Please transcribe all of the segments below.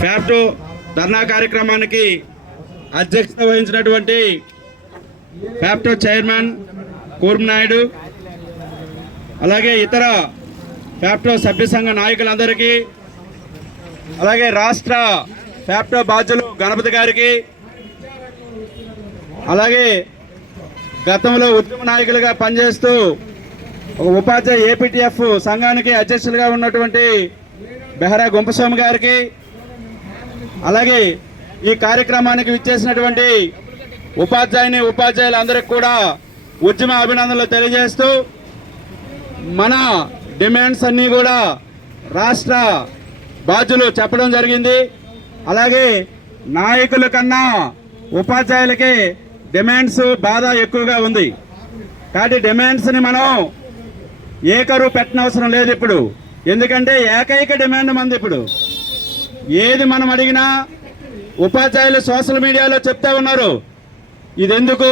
ఫ్యాప్టో ధర్నా కార్యక్రమానికి అధ్యక్షత వహించినటువంటి ఫ్యాప్టో చైర్మన్ కూర్మనాయుడు, అలాగే ఇతర ఫ్యాప్టో సభ్య సంఘ నాయకులందరికీ, అలాగే రాష్ట్ర ఫ్యాప్టో బాధ్యులు గణపతి గారికి, అలాగే గతంలో ఉద్యమ నాయకులుగా పనిచేస్తూ ఒక ఉపాధ్యాయ ఏపీటీఎఫ్ సంఘానికి అధ్యక్షులుగా ఉన్నటువంటి బెహరా గుంపస్వామి గారికి, అలాగే ఈ కార్యక్రమానికి విచ్చేసినటువంటి ఉపాధ్యాయులందరికీ కూడా ఉద్యమ అభినందనలు తెలియజేస్తూ మన డిమాండ్స్ అన్నీ కూడా రాష్ట్ర బాధ్యులు చెప్పడం జరిగింది. అలాగే నాయకుల కన్నా ఉపాధ్యాయులకి డిమాండ్స్ బాధ ఎక్కువగా ఉంది. కాబట్టి డిమాండ్స్ని మనం ఏకరు పెట్టనవసరం లేదు ఇప్పుడు, ఎందుకంటే ఏకైక డిమాండ్ మంది ఇప్పుడు ఏది మనం అడిగినా ఉపాధ్యాయులు సోషల్ మీడియాలో చెప్తా ఉన్నారు. ఇదెందుకు,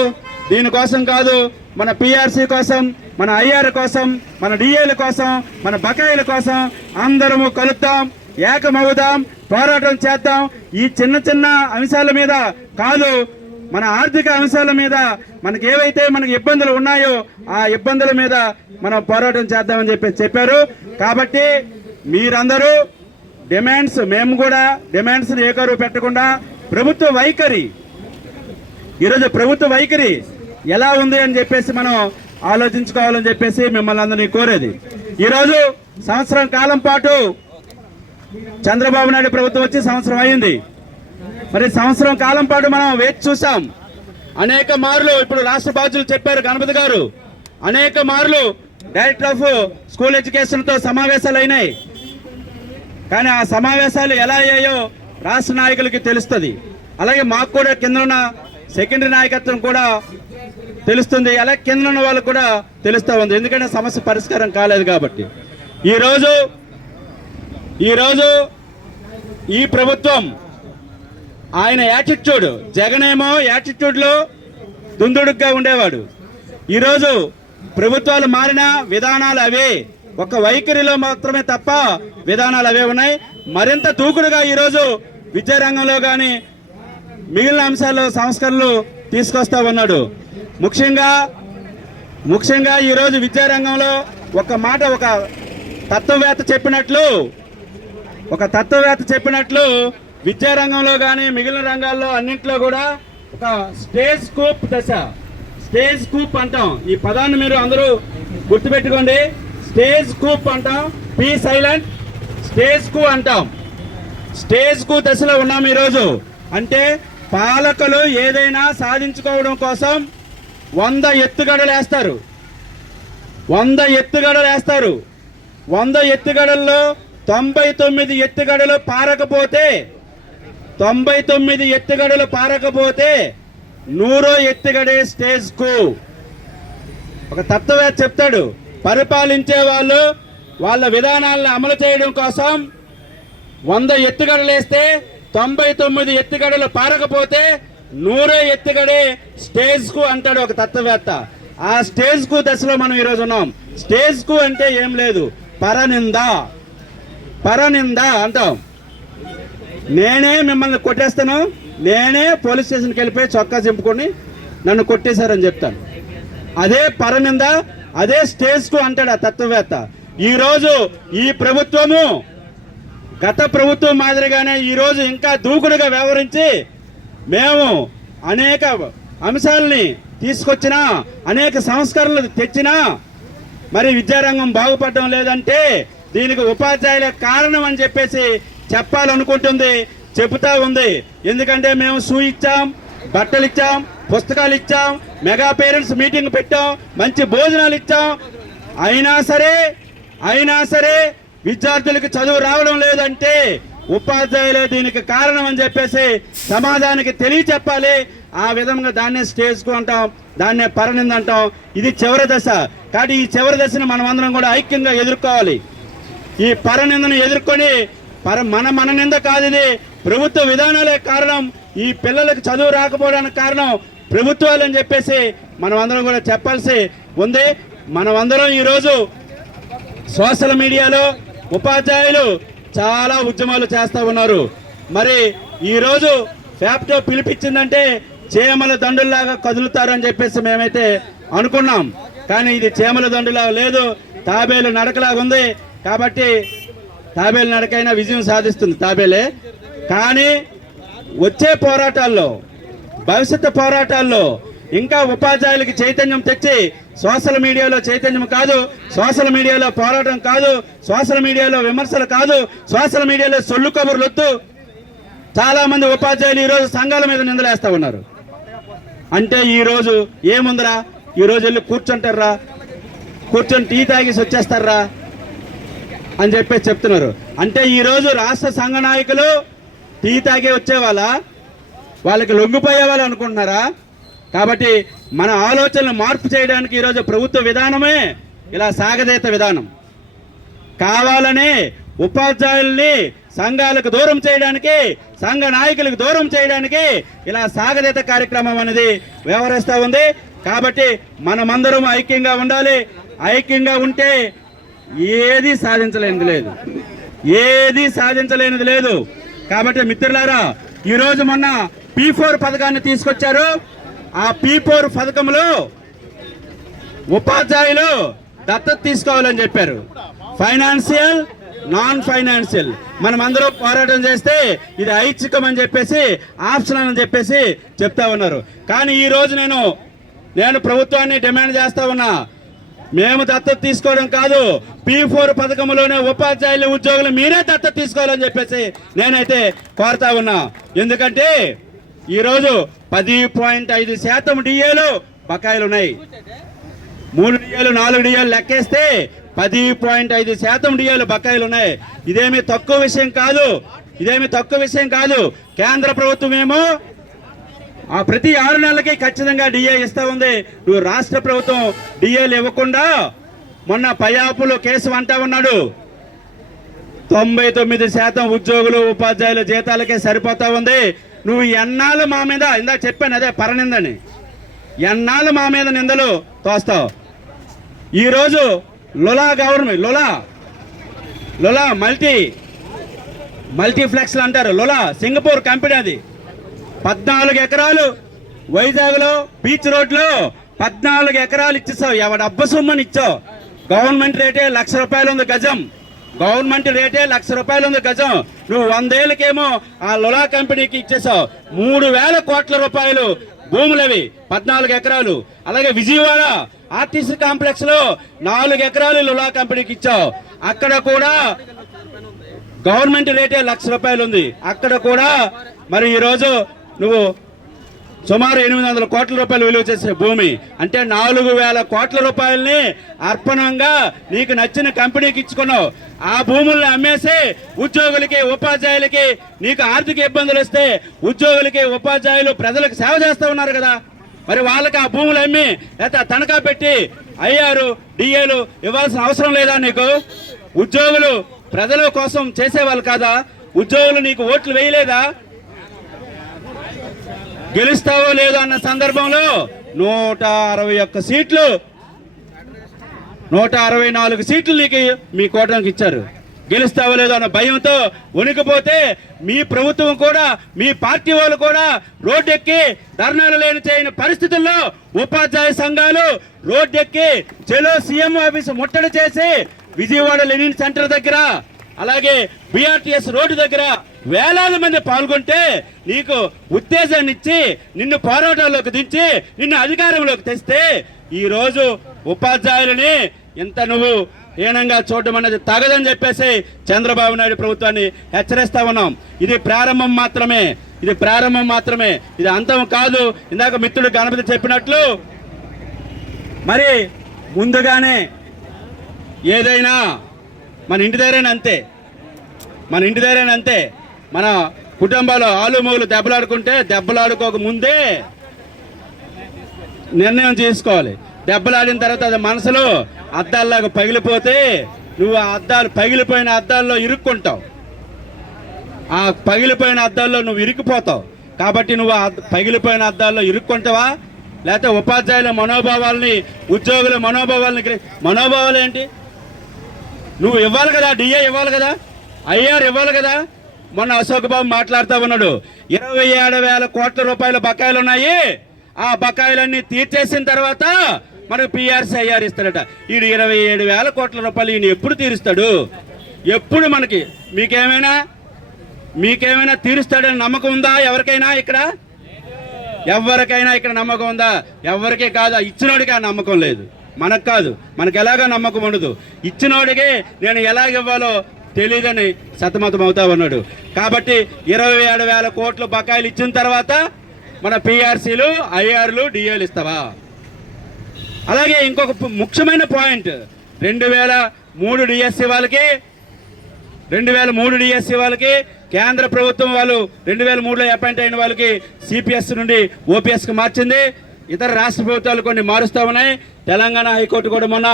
దీనికోసం కాదు, మన పిఆర్సీ కోసం, మన ఐఆర్ కోసం, మన డిఏల కోసం, మన బకాయిల కోసం అందరము కలుద్దాం, ఏకమవుదాం, పోరాటం చేద్దాం. ఈ చిన్న చిన్న అంశాల మీద కాదు, మన ఆర్థిక అంశాల మీద మనకి ఏవైతే మనకి ఇబ్బందులు ఉన్నాయో ఆ ఇబ్బందుల మీద మనం పోరాటం చేద్దామని చెప్పారు. కాబట్టి మీరందరూ డిమాండ్స్, మేము కూడా డిమాండ్స్ని ఏకరువు పెట్టకుండా ప్రభుత్వ వైఖరి, ఈరోజు ప్రభుత్వ వైఖరి ఎలా ఉంది అని చెప్పేసి మనం ఆలోచించుకోవాలని చెప్పేసి మిమ్మల్ని అందరినీ కోరేది. ఈరోజు సంవత్సరం కాలం పాటు చంద్రబాబు నాయుడు ప్రభుత్వం వచ్చి సంవత్సరం అయింది. మరి సంవత్సరం కాలం పాటు మనం వేచి చూసాం. అనేక మార్లు ఇప్పుడు రాష్ట్ర బాధ్యులు చెప్పారు గణపతి గారు, అనేక మార్లు డైరెక్టర్ ఆఫ్ స్కూల్ ఎడ్యుకేషన్తో సమావేశాలు అయినాయి. కానీ ఆ సమావేశాలు ఎలా అయ్యాయో రాష్ట్ర నాయకులకి తెలుస్తుంది. అలాగే మాకు కూడా కింద ఉన్న సెకండరీ నాయకత్వం కూడా తెలుస్తుంది, అలాగే కింద ఉన్న వాళ్ళకు కూడా తెలుస్తూ ఉంది, ఎందుకంటే సమస్య పరిష్కారం కాలేదు కాబట్టి. ఈరోజు ఈ ప్రభుత్వం ఆయన యాటిట్యూడ్, జగనేమో యాటిట్యూడ్లో దుందుడుగ్గా ఉండేవాడు. ఈరోజు ప్రభుత్వాలు మారిన విధానాలు అవే, ఒక వైఖరిలో మాత్రమే తప్ప విధానాలు అవే ఉన్నాయి. మరింత దూకుడుగా ఈరోజు విద్యారంగంలో కానీ మిగిలిన అంశాల్లో సంస్కరణలు తీసుకొస్తా ఉన్నాడు. ముఖ్యంగా ఈరోజు విద్యారంగంలో ఒక మాట, ఒక తత్వవేత్త చెప్పినట్లు విద్యారంగంలో కానీ మిగిలిన రంగాల్లో అన్నింటిలో కూడా ఒక స్టేజ్ కూప్ దశ, స్టేజ్ కూప్ అంటాం. ఈ పదాన్ని మీరు అందరూ గుర్తుపెట్టుకోండి. స్టేజ్ కూప్ అంటాం, పీ సైలెంట్, స్టేజ్ కూ అంటాం. స్టేజ్ కూ దశలో ఉన్నాం ఈరోజు. అంటే పాలకులు ఏదైనా సాధించుకోవడం కోసం 100 ఎత్తుగడలు వేస్తారు. 100 ఎత్తుగడల్లో 99 ఎత్తుగడలు పారకపోతే 100 ఎత్తుగడే స్టేజ్ కు. ఒక తత్వవేత్త చెప్తాడు, పరిపాలించే వాళ్ళు వాళ్ళ విధానాలను అమలు చేయడం కోసం 100 ఎత్తుగడలు వేస్తే 99 ఎత్తుగడలు పారకపోతే 100 ఎత్తుగడే స్టేజ్ కు అంటాడు ఒక తత్వవేత్త. ఆ స్టేజ్ కు దశలో మనం ఈరోజు ఉన్నాం. స్టేజ్ కు అంటే ఏం లేదు, పరనింద అంటాం. నేనే మిమ్మల్ని కొట్టేస్తాను, నేనే పోలీస్ స్టేషన్కి వెళ్ళిపోయి చొక్కా చింపుకొని నన్ను కొట్టేశారని చెప్తాను. అదే పరనింద, అదే స్టేజ్ కు అంటాడు ఆ తత్వవేత్త. ఈరోజు ఈ ప్రభుత్వము గత ప్రభుత్వం మాదిరిగానే ఈరోజు ఇంకా దూకుడుగా వ్యవహరించి మేము అనేక అంశాలని తీసుకొచ్చినా, అనేక సంస్కరణలు తెచ్చినా మరి విద్యారంగం బాగుపడడం లేదంటే దీనికి ఉపాధ్యాయులే కారణం అని చెప్పేసి చెప్పాలనుకుంటుంది, చెబుతా ఉంది. ఎందుకంటే మేము షూ ఇచ్చాం, బట్టలు ఇచ్చాం, పుస్తకాలు ఇచ్చాం, మెగా పేరెంట్స్ మీటింగ్ పెట్టాం, మంచి భోజనాలు ఇచ్చాం. అయినా సరే విద్యార్థులకు చదువు రావడం లేదంటే ఉపాధ్యాయులే దీనికి కారణం అని చెప్పేసి సమాజానికి తెలియచెప్పాలి. ఆ విధంగా దాన్నే స్టేజ్ కు అంటాం, దాన్నే పరనింద అంటాం. ఇది చివరి దశ. కాబట్టి ఈ చివరి దశని మనం అందరం కూడా ఐక్యంగా ఎదుర్కోవాలి. ఈ పరనిందను ఎదుర్కొని మన నింద కాదు, ఇది ప్రభుత్వ విధానాలే కారణం. ఈ పిల్లలకు చదువు రాకపోవడానికి కారణం ప్రభుత్వాలు అని చెప్పేసి మనం అందరం కూడా చెప్పాల్సి ఉంది. మనం అందరం ఈరోజు సోషల్ మీడియాలో ఉపాధ్యాయులు చాలా ఉద్యమాలు చేస్తూ ఉన్నారు. మరి ఈరోజు ఫ్యాప్టో పిలిపించిందంటే చీమల దండుల్లాగా కదులుతారని చెప్పేసి మేమైతే అనుకున్నాం. కానీ ఇది చీమల దండులాగా లేదు, తాబేలు నడకలాగా ఉంది. కాబట్టి తాబేలు నడకైనా విజయం సాధిస్తుంది తాబేలే. కానీ వచ్చే పోరాటాల్లో, భవిష్యత్తు పోరాటాల్లో ఇంకా ఉపాధ్యాయులకి చైతన్యం తెచ్చి, సోషల్ మీడియాలో చైతన్యం కాదు, సోషల్ మీడియాలో పోరాటం కాదు, సోషల్ మీడియాలో విమర్శలు కాదు, సోషల్ మీడియాలో సొల్లు కబుర్లు వద్దు. చాలా మంది ఉపాధ్యాయులు ఈరోజు సంఘాల మీద నిందలేస్తా ఉన్నారు. అంటే ఈరోజు ఏముందరా, ఈరోజు వెళ్ళి కూర్చుంటారా, కూర్చొని టీ తాగేసి వచ్చేస్తారా అని చెప్పేసి చెప్తున్నారు. అంటే ఈరోజు రాష్ట్ర సంఘ నాయకులు టీ తాగే వచ్చేవాళ్ళ, వాళ్ళకి లొంగిపోయే వాళ్ళు అనుకుంటున్నారా? కాబట్టి మన ఆలోచనలు మార్పు చేయడానికి ఈరోజు ప్రభుత్వ విధానమే ఇలా సాగదీత విధానం. కావాలనే ఉపాధ్యాయుల్ని సంఘాలకు దూరం చేయడానికి, సంఘ నాయకులకు దూరం చేయడానికి ఇలా సాగదీత కార్యక్రమం అనేది వ్యవహరిస్తూ ఉంది. కాబట్టి మనమందరం ఐక్యంగా ఉండాలి. ఐక్యంగా ఉంటే ఏది సాధించలేనిది లేదు, ఏది సాధించలేనిది లేదు. కాబట్టి మిత్రులారా, ఈరోజు మొన్న P4 పథకాన్ని తీసుకొచ్చారు. ఆ P4 పథకంలో ఉపాధ్యాయులు దత్తత తీసుకోవాలని చెప్పారు. Financial, non financial. మనం అందరూ పోరాటం చేస్తే ఇది ఐచ్ఛికం అని చెప్పేసి, ఆప్షన్ అని చెప్పేసి చెప్తా ఉన్నారు. కానీ ఈ రోజు నేను ప్రభుత్వాన్ని డిమాండ్ చేస్తా ఉన్నా, మేము దత్తత తీసుకోవడం కాదు, P4 పథకంలోనే ఉపాధ్యాయులు, ఉద్యోగులు మీరే దత్తత తీసుకోవాలని చెప్పేసి నేనైతే కోరుతా ఉన్నా. ఎందుకంటే ఈరోజు 10.5% డిఏలు బకాయిలు ఉన్నాయి. 3 డిఏలు 4 డిఏలు లెక్కేస్తే 10.5% డిఏలు బకాయిలు ఉన్నాయి. ఇదేమి తక్కువ విషయం కాదు, ఇదేమి తక్కువ విషయం కాదు. కేంద్ర ప్రభుత్వం ఏమో ప్రతి 6 నెలలకి ఖచ్చితంగా డిఏ ఇస్తా ఉంది. నువ్వు రాష్ట్ర ప్రభుత్వం డిఏలు ఇవ్వకుండా మొన్న పయ్యాపులో కేసు అంటా ఉన్నాడు. 99% ఉద్యోగులు, ఉపాధ్యాయుల జీతాలకే సరిపోతా ఉంది. నువ్వు ఎన్నాళ్ళు మా మీద, ఇందాక చెప్పాను అదే పరనిందని, ఎన్నాళ్ళు మా మీద నిందలు తోస్తావు. ఈరోజు లులా గవర్నమెంట్, లులా మల్టీప్లెక్స్లు అంటారు. లులా సింగపూర్ కంపెనీ, అది 14 ఎకరాలు వైజాగ్లో బీచ్ రోడ్లో 14 ఎకరాలు ఇచ్చేసావు. ఎవడ అబ్బ సొమ్మని ఇచ్చావు. గవర్నమెంట్ రేటే ₹1,00,000 ఉంది గజం. గవర్నమెంట్ రేటే ₹1,00,000 ఉంది గజం. నువ్వు 100 ఏళ్ళకేమో ఆ లులా కంపెనీకి ఇచ్చేసావు. 3,000 కోట్ల రూపాయలు భూములవి, 14 ఎకరాలు. అలాగే విజయవాడ ఆర్టీసీ కాంప్లెక్స్ లో 4 ఎకరాలు లులా కంపెనీకి ఇచ్చావు. అక్కడ కూడా గవర్నమెంట్ రేటే ₹1,00,000 ఉంది. అక్కడ కూడా మరి ఈరోజు నువ్వు సుమారు 800 కోట్ల రూపాయలు విలువ చేసే భూమి, అంటే 4,000 కోట్ల రూపాయలని అర్పణంగా నీకు నచ్చిన కంపెనీకి ఇచ్చుకున్నావు. ఆ భూముల్ని అమ్మేసి ఉద్యోగులకి, ఉపాధ్యాయులకి నీకు ఆర్థిక ఇబ్బందులు వస్తే ఉద్యోగులకి, ఉపాధ్యాయులు ప్రజలకు సేవ చేస్తూ ఉన్నారు కదా. మరి వాళ్ళకి ఆ భూములు అమ్మి లేదా తనఖా పెట్టి అయ్యారు డిఏలు ఇవ్వాల్సిన అవసరం లేదా నీకు? ఉద్యోగులు ప్రజల కోసం చేసేవాళ్ళు కాదా? ఉద్యోగులు నీకు ఓట్లు వేయలేదా? గెలుస్తావో లేదో అన్న సందర్భంలో 161 సీట్లు, 164 సీట్లు నీకు మీ కూటమికి ఇచ్చారు. గెలుస్తావో లేదో అన్న భయంతో వణికిపోతే మీ ప్రభుత్వం కూడా, మీ పార్టీ వాళ్ళు కూడా రోడ్డెక్కి ధర్నాలు చేయని పరిస్థితుల్లో ఉపాధ్యాయ సంఘాలు రోడ్డెక్కి చెలో సీఎం ఆఫీసు ముట్టడి చేసి విజయవాడ లెనిన్ సెంటర్ దగ్గర, అలాగే BRTS రోడ్డు దగ్గర వేలాది మంది పాల్గొంటే నీకు ఉత్తేజాన్ని ఇచ్చి నిన్ను పోరాటాల్లోకి దించి నిన్ను అధికారంలోకి తెస్తే ఈరోజు ఉపాధ్యాయులని ఇంత నువ్వు హీనంగా చూడడం అనేది తగదని చెప్పేసి చంద్రబాబు నాయుడు ప్రభుత్వాన్ని హెచ్చరిస్తా ఉన్నాం. ఇది ప్రారంభం మాత్రమే, ఇది ప్రారంభం మాత్రమే, ఇది అంతం కాదు. ఇందాక మిత్రుడు గణపతి చెప్పినట్లు మరి ముందుగానే ఏదైనా మన ఇంటి దగ్గరైనా అంతే, మన ఇంటి దగ్గరైనా అంతే. మన కుటుంబాలు ఆలుమూలు దెబ్బలాడుకోక ముందే నిర్ణయం చేసుకోవాలి. దెబ్బలాడిన తర్వాత అది మనసులో అద్దాల్లాగా పగిలిపోతే నువ్వు ఆ అద్దాలు, పగిలిపోయిన అద్దాల్లో ఇరుక్కుంటావు. ఆ పగిలిపోయిన అద్దాల్లో నువ్వు ఇరుక్కుపోతావు. కాబట్టి నువ్వు ఆ పగిలిపోయిన అద్దాల్లో ఇరుక్కుంటావా, లేకపోతే ఉపాధ్యాయుల మనోభావాల్ని, ఉద్యోగుల మనోభావాలు ఏంటి? నువ్వు ఇవ్వాలి కదా, డిఏ ఇవ్వాలి కదా. ఐఆర్ ఇవ్వాలి కదా. మొన్న అశోక్ బాబు మాట్లాడుతూ ఉన్నాడు, 27,000 కోట్ల రూపాయల బకాయిలు ఉన్నాయి, ఆ బకాయిలన్నీ తీర్చేసిన తర్వాత మనకు పిఆర్సీ ఐఆర్ ఇస్తాడట. ఈడు 27,000 కోట్ల రూపాయలు ఈయన ఎప్పుడు తీరుస్తాడు? ఎప్పుడు మనకి మీకేమైనా తీరుస్తాడని నమ్మకం ఉందా ఎవరికైనా? ఎవరికైనా ఇక్కడ నమ్మకం ఉందా? ఎవరికే కాదు, ఇచ్చినోడికి ఆ నమ్మకం లేదు. మనకు కాదు, మనకు ఎలాగో నమ్మకం ఉండదు. ఇచ్చినోడికి నేను ఎలాగివ్వాలో తెలియదని సతమతం అవుతా ఉన్నాడు. కాబట్టి 27,000 కోట్ల బకాయిలు ఇచ్చిన తర్వాత మన పిఆర్సీలు, ఐఆర్లు, డిఏలు ఇస్తావా? అలాగే ఇంకొక ముఖ్యమైన పాయింట్, 2003 డిఎస్సి వాళ్ళకి కేంద్ర ప్రభుత్వం వాళ్ళు 2003లో అపాయింట్ అయిన వాళ్ళకి సిపిఎస్ నుండి ఓపీఎస్కి మార్చింది. ఇతర రాష్ట్ర ప్రభుత్వాలు కొన్ని మారుస్తూ ఉన్నాయి. తెలంగాణ హైకోర్టు కూడా మొన్న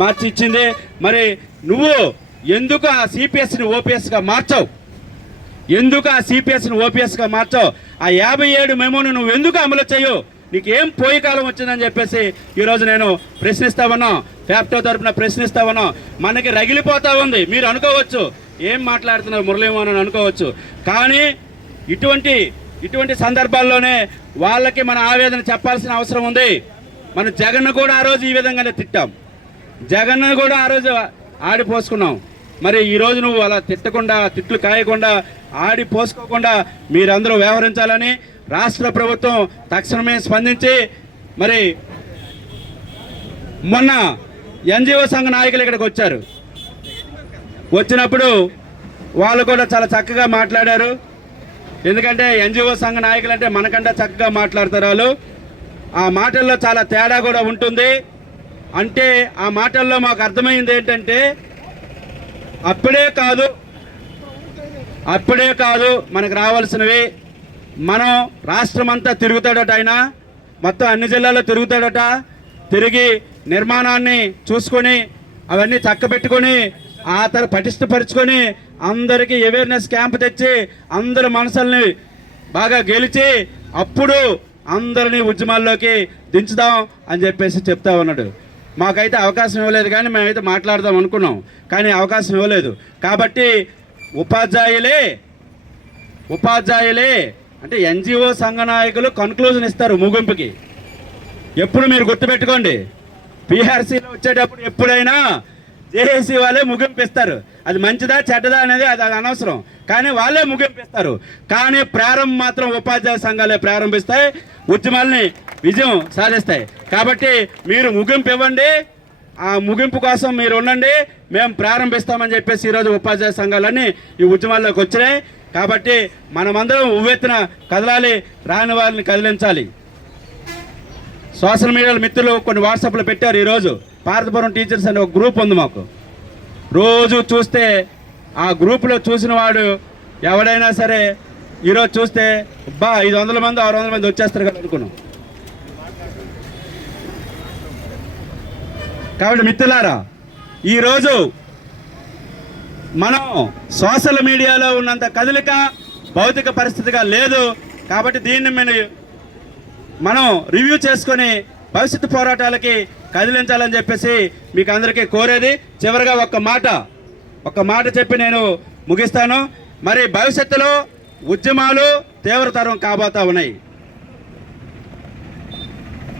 మార్చి ఇచ్చింది. మరి నువ్వు ఎందుకు ఆ సిపిఎస్ని ఓపీఎస్గా మార్చావు? ఆ 57 మెమోని నువ్వు ఎందుకు అమలు చేయవు? నీకేం పోయి కాలం వచ్చిందని చెప్పేసి ఈరోజు నేను ప్రశ్నిస్తా ఉన్నాం, ఫ్యాప్టో తరఫున ప్రశ్నిస్తా ఉన్నాం. మనకి రగిలిపోతా ఉంది. మీరు అనుకోవచ్చు ఏం మాట్లాడుతున్నారు మురళీమోహన్ అనుకోవచ్చు, కానీ ఇటువంటి సందర్భాల్లోనే వాళ్ళకి మన ఆవేదన చెప్పాల్సిన అవసరం ఉంది. మనం జగన్ను కూడా ఆ రోజు ఈ విధంగానే తిట్టాం, జగన్ను కూడా ఆ రోజు ఆడిపోసుకున్నాం. మరి ఈరోజు నువ్వు అలా తిట్లు కాయకుండా ఆడిపోసుకోకుండా మీరందరూ వ్యవహరించాలని రాష్ట్ర ప్రభుత్వం తక్షణమే స్పందించి, మరి మొన్న ఎన్జిఓ సంఘ నాయకులు ఇక్కడికి వచ్చారు. వచ్చినప్పుడు వాళ్ళు కూడా చాలా చక్కగా మాట్లాడారు. ఎందుకంటే ఎన్జిఓ సంఘ నాయకులు అంటే మనకంటే చక్కగా మాట్లాడతారు వాళ్ళు. ఆ మాటల్లో చాలా తేడా కూడా ఉంటుంది. అంటే ఆ మాటల్లో మాకు అర్థమైంది ఏంటంటే, అప్పుడే కాదు మనకు రావాల్సినవి. మనం రాష్ట్రం అంతా తిరుగుతాడట, ఆయన మొత్తం అన్ని జిల్లాల్లో తిరుగుతాడట. తిరిగి నిర్మాణాన్ని చూసుకొని అవన్నీ చక్కబెట్టుకొని పటిష్టపరుచుకొని అందరికీ అవేర్నెస్ క్యాంప్ తెచ్చి అందరి మనసుల్ని బాగా గెలిచి అప్పుడు అందరినీ ఉద్యమాల్లోకి దించుదాం అని చెప్పేసి చెప్తా ఉన్నాడు. మాకైతే అవకాశం ఇవ్వలేదు, కానీ మేమైతే మాట్లాడదాం అనుకున్నాం, కానీ అవకాశం ఇవ్వలేదు. కాబట్టి ఉపాధ్యాయులే అంటే ఎన్జిఓ సంఘ నాయకులు కన్క్లూజన్ ఇస్తారు ముగింపుకి. ఎప్పుడు మీరు గుర్తుపెట్టుకోండి, పిఆర్సీలో వచ్చేటప్పుడు ఎప్పుడైనా జేఏసీ వాళ్ళే ముగింపు ఇస్తారు. అది మంచిదా చెడ్డదా అనేది అది అనవసరం, కానీ వాళ్ళే ముగింపు ఇస్తారు. కానీ ప్రారంభం మాత్రం ఉపాధ్యాయ సంఘాలే ప్రారంభిస్తాయి, ఉద్యమాల్ని విజయం సాధిస్తాయి. కాబట్టి మీరు ముగింపు ఇవ్వండి, ఆ ముగింపు కోసం మీరు ఉండండి, మేము ప్రారంభిస్తామని చెప్పేసి ఈరోజు ఉపాధ్యాయ సంఘాలన్నీ ఈ ఉద్యమాల్లోకి వచ్చినాయి. కాబట్టి మనమందరం ఉవ్వెత్తున కదలాలి, రాని వారిని కదిలించాలి. సోషల్ మీడియాలో మిత్రులు కొన్ని వాట్సాప్లో పెట్టారు. ఈరోజు పార్వతీపురం టీచర్స్ అనే ఒక గ్రూప్ ఉంది మాకు. రోజు చూస్తే ఆ గ్రూప్లో చూసిన వాడు ఎవడైనా సరే ఈరోజు చూస్తే 500 మంది 600 మంది వచ్చేస్తారు కదా అనుకున్నాం. కాబట్టి మిత్రులారా, ఈరోజు మనం సోషల్ మీడియాలో ఉన్నంత కదలిక భౌతిక పరిస్థితిగా లేదు. కాబట్టి దీన్ని మనం రివ్యూ చేసుకొని భవిష్యత్తు పోరాటాలకి కదిలించాలని చెప్పేసి మీకు అందరికీ కోరేది. చివరిగా ఒక్క మాట చెప్పి నేను ముగిస్తాను. మరి భవిష్యత్తులో ఉద్యమాలు తీవ్రతరం కాబోతా ఉన్నాయి.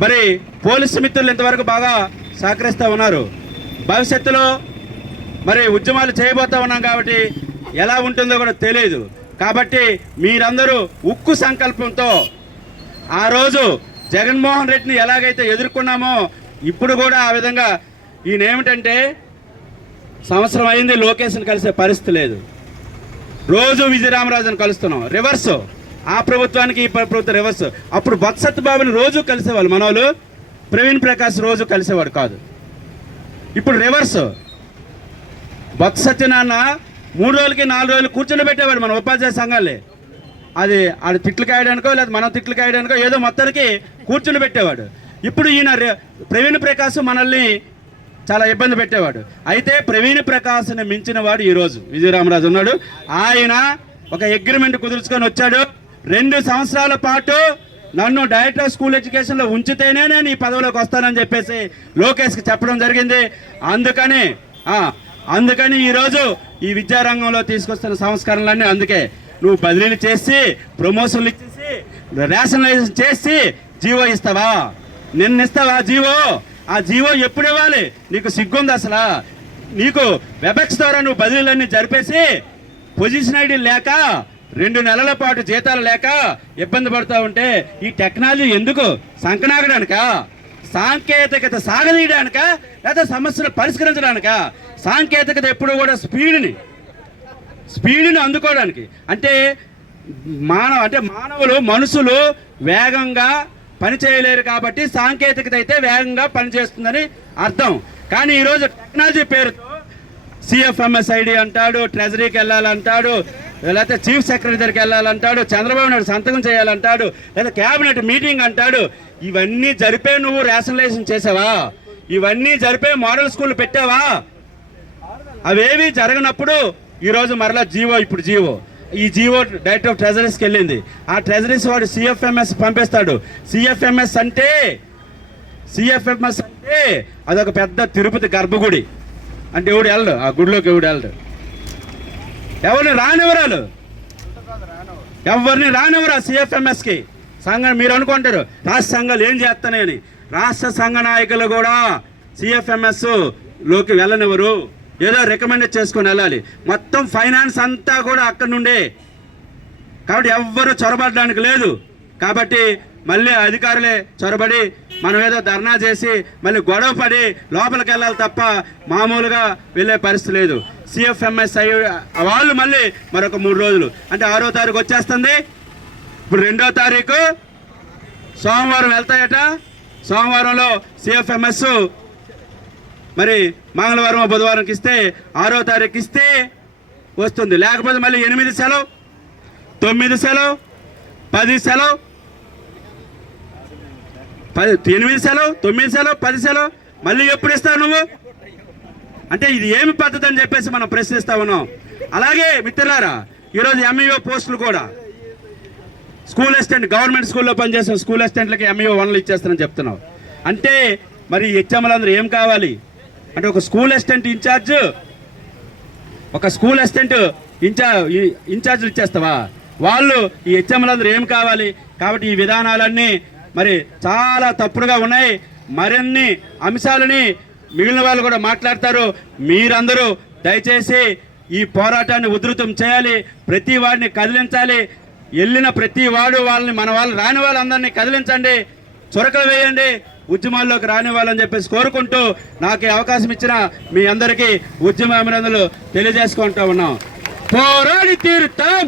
మరి పోలీసు మిత్రులు ఇంతవరకు బాగా సహకరిస్తూ ఉన్నారు. భవిష్యత్తులో మరి ఉద్యమాలు చేయబోతా ఉన్నాం కాబట్టి ఎలా ఉంటుందో కూడా తెలియదు. కాబట్టి మీరందరూ ఉక్కు సంకల్పంతో ఆ రోజు జగన్మోహన్ రెడ్డిని ఎలాగైతే ఎదుర్కొన్నామో ఇప్పుడు కూడా ఆ విధంగా ఈయన ఏమిటంటే సంవత్సరం అయింది లోకేష్ని కలిసే పరిస్థితి లేదు. రోజు విజయరామరాజుని కలుస్తున్నాం, రివర్స్. ఆ ప్రభుత్వానికి ఈ ప్రభుత్వం రివర్స్. అప్పుడు బొత్సత్ బాబుని రోజు కలిసేవాళ్ళు మనోళ్ళు, ప్రవీణ్ ప్రకాష్ రోజు కలిసేవాడు కాదు. ఇప్పుడు రివర్స్. బొత్స సత్యనారాయణ 3 రోజులకి 4 రోజులు కూర్చొని పెట్టేవాడు మన ఉపాధ్యాయ సంఘాలే. అది తిట్లు కాయడానికో లేదా మనం తిట్లు కాయడానికో ఏదో మొత్తానికి కూర్చుని పెట్టేవాడు. ఇప్పుడు ఈయన ప్రవీణ్ ప్రకాష్ మనల్ని చాలా ఇబ్బంది పెట్టేవాడు. అయితే ప్రవీణ్ ప్రకాష్ని మించిన వాడు ఈరోజు విజయరామరాజు ఉన్నాడు. ఆయన ఒక అగ్రిమెంట్ కుదుర్చుకొని వచ్చాడు. 2 సంవత్సరాల పాటు నన్ను డైరెక్టర్ ఆఫ్ స్కూల్ ఎడ్యుకేషన్లో ఉంచితేనే నేను ఈ పదవిలోకి వస్తానని చెప్పేసి లోకేష్కి చెప్పడం జరిగింది. అందుకని అందుకని ఈరోజు ఈ విద్యారంగంలో తీసుకొస్తున్న సంస్కరణలన్నీ అందుకే నువ్వు బదిలీలు చేసి ప్రమోషన్లు ఇచ్చేసి రేషనలైజేషన్ చేసి జీవో ఇస్తావా? నిన్న ఇస్తావా జీవో? ఆ జీవో ఎప్పుడు ఇవ్వాలి? నీకు సిగ్గుంది అసలు? నీకు వెబెక్స్ ద్వారా నువ్వు బదిలీలన్నీ జరిపేసి పొజిషన్ ఐడి లేక 2 నెలల పాటు జీతాలు లేక ఇబ్బంది పడుతూ ఉంటే ఈ టెక్నాలజీ ఎందుకు? సంకనాగడానిక? సాంకేతికత సాగదీయడానిక? లేదా సమస్యలు పరిష్కరించడానిక? సాంకేతికత ఎప్పుడు కూడా స్పీడ్ని అందుకోవడానికి. అంటే మానవులు మనుషులు వేగంగా పని చేయలేరు కాబట్టి సాంకేతికత అయితే వేగంగా పనిచేస్తుందని అర్థం. కానీ ఈరోజు టెక్నాలజీ పేరుతో సిఎఫ్ఎంఎస్ ఐడి అంటాడు, ట్రెజరీకి వెళ్ళాలంటాడు, లేకపోతే చీఫ్ సెక్రటరీ దగ్గరికి వెళ్ళాలంటాడు, చంద్రబాబు నాయుడు సంతకం చేయాలంటాడు, లేదా క్యాబినెట్ మీటింగ్ అంటాడు. ఇవన్నీ జరిపే నువ్వు రేషనలైజేషన్ చేసావా? ఇవన్నీ జరిపే మోడల్ స్కూల్ పెట్టావా? అవేవి జరగనప్పుడు ఈరోజు మరలా ఇప్పుడు ఈ జీవో డైరెక్టర్ ఆఫ్ ట్రెజరీస్కి వెళ్ళింది. ఆ ట్రెజరీస్ వాడు సిఎఫ్ఎంఎస్ పంపిస్తాడు. సిఎఫ్ఎంఎస్ అంటే అదొక పెద్ద తిరుపతి గర్భగుడి. అంటే ఎవడు వెళ్ళడు ఆ గుడిలోకి, ఎవరిని రానివ్వరా సిఎఫ్ఎంఎస్కి. సంఘం మీరు అనుకుంటారు రాష్ట్ర సంఘాలు ఏం చేస్తానని. రాష్ట్ర సంఘ నాయకులు కూడా సిఎఫ్ఎంఎస్ లోకి వెళ్ళనివ్వరు. ఏదో రికమెండ్ చేసుకొని వెళ్ళాలి. మొత్తం ఫైనాన్స్ అంతా కూడా అక్కడి నుండే. కాబట్టి ఎవ్వరు చొరబడడానికి లేదు. కాబట్టి మళ్ళీ అధికారులే చొరబడి మనం ఏదో ధర్నా చేసి మళ్ళీ గొడవ పడి లోపలికి వెళ్ళాలి తప్ప మామూలుగా వెళ్ళే పరిస్థితి లేదు. సిఎఫ్ఎంఎస్ వాళ్ళు మళ్ళీ మరొక 3 రోజులు అంటే 6వ తారీఖు వచ్చేస్తుంది. ఇప్పుడు 2వ తారీఖు సోమవారం వెళ్తాయట. సోమవారంలో సిఎఫ్ఎంఎస్ మరి మంగళవారం బుధవారంకి ఇస్తే 6వ తారీఖు ఇస్తే వస్తుంది. లేకపోతే మళ్ళీ 8 సెలవు, 9 సెలవు, 10 సెలవు, 8 సెలవు, 9 సెలవు, 10 సెలవు మళ్ళీ ఎప్పుడు ఇస్తావు నువ్వు? అంటే ఇది ఏమి పద్ధతి అని చెప్పేసి మనం ప్రశ్నిస్తా ఉన్నాం. అలాగే మిత్రులారా, ఈరోజు ఎంఈఓ పోస్టులు కూడా స్కూల్ అసిస్టెంట్, గవర్నమెంట్ స్కూల్లో పనిచేసిన స్కూల్ అసిస్టెంట్లకి ఎంఈఓ 1లు ఇచ్చేస్తానని చెప్తున్నావు. అంటే మరి హెచ్ఎంలందరూ ఏం కావాలి? అంటే ఒక స్కూల్ అసిస్టెంట్ ఇన్ఛార్జ్లు ఇచ్చేస్తావా? వాళ్ళు ఈ హెచ్ఎంలందరూ ఏం కావాలి? కాబట్టి ఈ విధానాలన్నీ మరి చాలా తప్పుడుగా ఉన్నాయి. మరిన్ని అంశాలని మిగిలిన వాళ్ళు కూడా మాట్లాడతారు. మీరందరూ దయచేసి ఈ పోరాటాన్ని ఉధృతం చేయాలి. ప్రతి వాడిని కదిలించాలి. వెళ్ళిన ప్రతి వాడు మన వాళ్ళు రాని వాళ్ళందరినీ కదిలించండి, చొరకలు వేయండి, ఉద్యమాల్లోకి రాని వాళ్ళని చెప్పేసి కోరుకుంటూ నాకు ఈ అవకాశం ఇచ్చిన మీ అందరికీ ఉద్యమ అభినందనలు తెలియజేసుకుంటూ ఉన్నాం. పోరాడి తీరుతాం.